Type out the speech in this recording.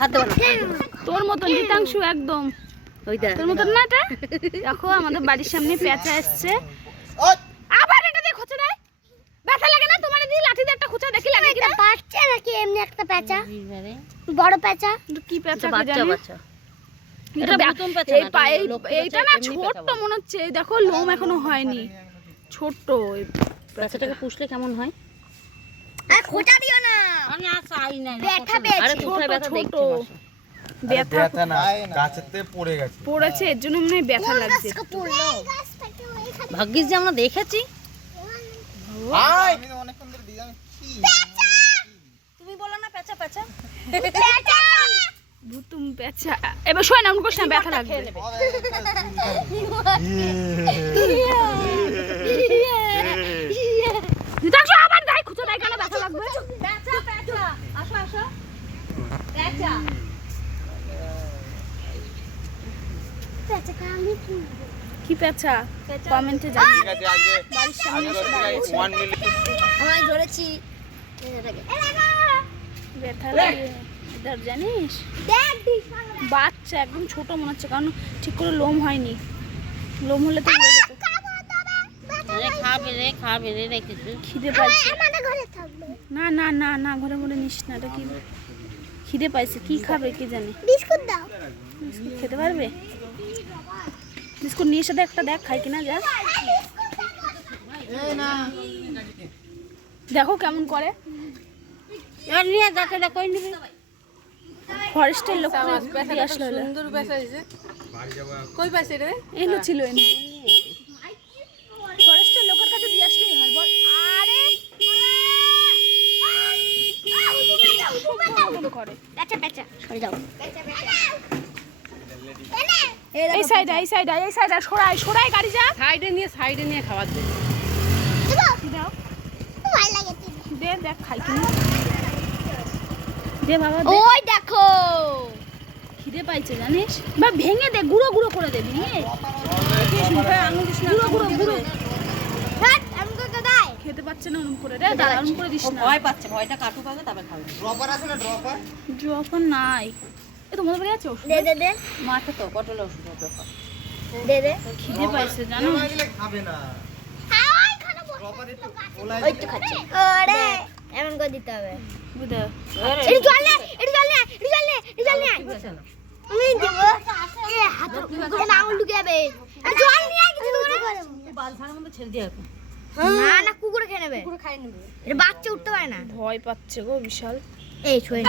না তোর মতন জিতাংশু একদম। তোর মতন না এটা দেখো আমাদের বাড়ির সামনে পেঁচা এসছে। আবার এটা ব্যথা লাগে না তোমার? দিয়ে লাঠি দিয়ে একটা খোঁচা দেখি লাগে কিনা? বাচ্চা নাকি? এমনি একটা পেঁচা। বড় পেঁচা। কি পেঁচা বাচ্চা বাচ্চা। এইটা না ছোট্ট মনে হচ্ছে। দেখো লোম এখনও হয়নি। ছোট্ট পেঁচাটাকে পুষলে কেমন হয়? খোঁচা দিও না। ব্যথা পেয়েছি। ছোট, ব্যথা ছোট। দেখছি মাসে। ব্যথা ব্যথা না গাছের পড়ে গেছে। পড়েছে এর জন্য মনে হয় ব্যথা লাগছে। ভাগ্যিস যে আমরা দেখেছি। তুমি বলো না পেঁচা পেঁচা। ভুতুম পেঁচা। এবার শোয় না অন্য কোশ না ব্যথা লাগবে জিতাংশু আবার গায়ে খুঁজো নাই কেন ব্যথা লাগবে পেঁচাটা আমি কি পেঁচা? কমেন্টে বাড়ির সামনে এসে দাঁড়িয়েছে। ওয়ান মিনিট আমি ধরেছি। ব্যথা লাগে। জানিস? বাচ্চা একদম ছোট মনে হচ্ছে কারণ ঠিক করে লোম হয়নি। লোম হলে তো উড়ে যেত। আরে খাবে রে খাবে রে রেখেছি খিদে থাকবে। না না না না ঘরে ঘরে নিস না এটা কি? খিদে পাইছে কি খাবে কি জানে? বিস্কুট দাও। বিস্কুট খেতে পারবে? বিস্কুট নিয়ে সাথে একটা দেখ খাই কিনা যা। দেখো কেমন করে। নিয়ে দেখো নিবি ফরেস্টের লোক আসলো। সুন্দর পেঁচা কই পাইছে রে? এলো ছিল এনে ফরেস্টের লোকের কাছে দিয়ে আসলেই হয় বল আরে কেমন করে সরে যাও। এই সাইডে এই সাইডে এই সাইডে সরাই সরাই গাড়ি যা। সাইডে নিয়ে সাইডে নিয়ে খাবার দে। দাও? দে দেখ খাই কিনা। দে বাবা ওই দেখো। খিদে পাইছে জানিস? বা ভেঙে দে গুঁড়ো গুঁড়ো করে দে ভেঙে। গুঁড়ো গুঁড়ো গুঁড়ো। খেতে পাচ্ছে না ওরম করে। রে দাদা ওরম করে দিস না। ভয় পাচ্ছে ভয়টা কাটুক আগে তবে খাবে। ড্রপার আছে না ড্রপার যখন নাই। এ তোমাদের বাড়ি আছে ওষুধ? দে দে দে। মাঠে তো পটলে ওষুধ ব্যাপার দে দে। খিদে পাইছে জানো? খাবে না। ড্রপার একটু ওলাই ওই তো খাচ্ছে। ওরে এমন করে দিতে হবে। বুঝা। একটু জল নে একটু জল নে একটু জল নে একটু জল নে। আমি দেব। এ হাত আঙুল ঢুকে যাবে জল নিয়ে আয় কিছু করে। বালছানার মধ্যে ছেড়ে দিয়ে না না নেবে? খাই নেবে। এটা বাচ্চা উঠতে পারে না। ভয় পাচ্ছে গো বিশাল। এই শুয়ে